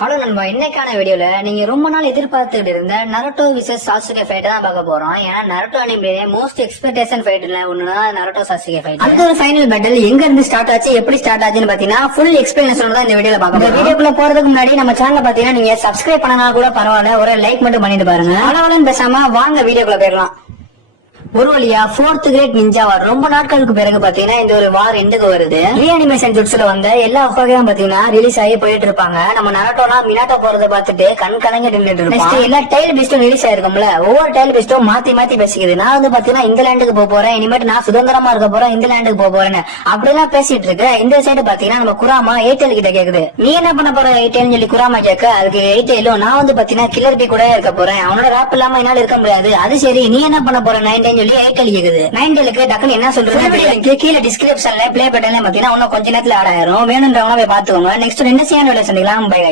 Hello நண்பா, இன்னைக்கான வீடியோல நீங்க ரொம்ப நாள் எதிர்பார்த்துட்டு இருந்த நருட்டோ விசஸ் சாசுகே ஃபைட் தான் பார்க்க போறோம். ஏன்னா நருட்டோ அனிமேலே மோஸ்ட் எக்ஸ்பெக்டேஷன் ஃபைட்ல ஒண்ணுதான் நருட்டோ சாசுகே ஃபைட். அந்த ஒரு ஃபைனல் பேட்டில் எங்க இருந்து ஸ்டார்ட் ஆச்சு, எப்படி ஸ்டார்ட் ஆச்சுன்னு பாத்தீங்கன்னா ஃபுல் எக்ஸ்பிளனேஷன் தான் இந்த வீடியோல பார்க்க போறோம். வீடியோக்குள்ள போறதுக்கு முன்னாடி நம்ம சேனலை பாத்தீங்கன்னா நீங்க சப்ஸ்கிரைப் பண்ணனா கூட பரவாயில்ல, ஒரு லைக் மட்டும் பண்ணிட்டு பாருங்க. அளவலன்னு பேசாம வாங்க வீடியோக்குள்ள போயிடலாம். ஒரு வழியா 4th கிரேட் நிஞ்சா வார் ரொம்ப நாட்களுக்கு பிறகு பாத்தீங்கன்னா இந்த ஒரு வார் எண்டுக்கு வருது. ரீஅனிமேஷன் ஜுட்ஸ்ல வந்த எல்லா வகையும் பாத்தீங்கன்னா ரிலீஸ் ஆகி போயிட்டு இருப்பாங்க. நம்ம நருட்டோனா மினாட்டோ போறத பார்த்துட்டு கண் கலங்க நின்றுட்டு இருப்போம். எல்லா டைல் பிஸ்டும் ரிலீஸ் ஆயிருக்கும்ல, ஒவ்வொரு டைல் பிஸ்டும் மாத்தி மாத்தி பேசிக்குது. நான் வந்து பாத்தீங்கன்னா இந்த லேண்டுக்கு போக போறேன், இனிமேட்டு நான் சுதந்திரமா இருக்க போறேன், இந்த லேண்டுக்கு போக போறேன்னு அப்படிலாம் பேசிட்டு இருக்கு. இந்த சைடு பாத்தீங்கன்னா நம்ம குராமா ஏர்டெல் கிட்ட கேக்குது, நீ என்ன பண்ண போற ஏர்டெல்னு சொல்லி குராமா கேட்க, அதுக்கு ஏர்டெலும் நான் வந்து பாத்தீங்கன்னா கில்லர் பி கூட இருக்க போறேன், அவனோட ராப் இல்லாம என்னால இருக்க முடியாது. அது சரி, நீ என்ன பண்ண போற நைன்டேன்னு சொல்லி ஏர்டெல் கேக்குது. நைன்டேலுக்கு டக்குன்னு என்ன சொல்றது கீழே டிஸ்கிரிப்ஷன்ல பிளே பட்டன்ல பாத்தீங்கன்னா இன்னும் கொஞ்ச நேரத்துல ஆட் ஆயிரும். வேணும்ன்றவங்க போய் பாத்துக்கோங்க. நெக்ஸ்ட் என்ன செய்யணும் சந்திக்கலாம். பை.